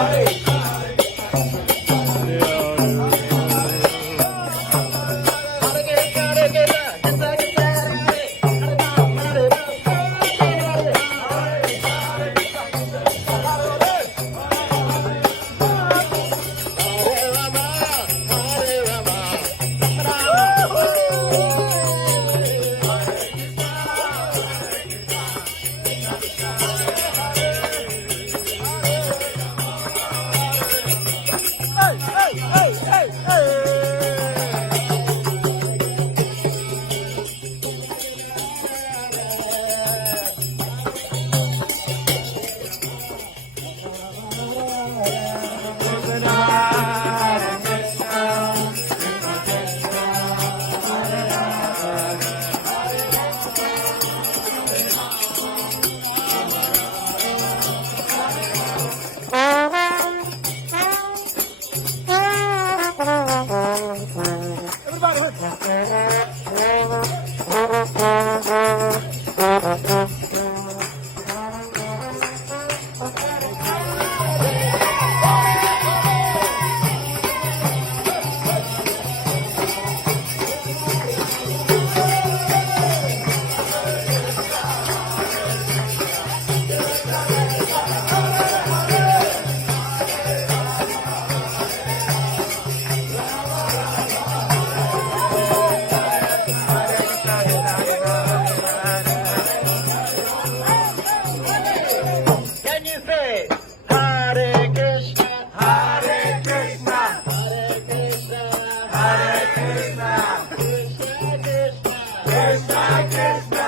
Hey. out. Krishna, Krishna.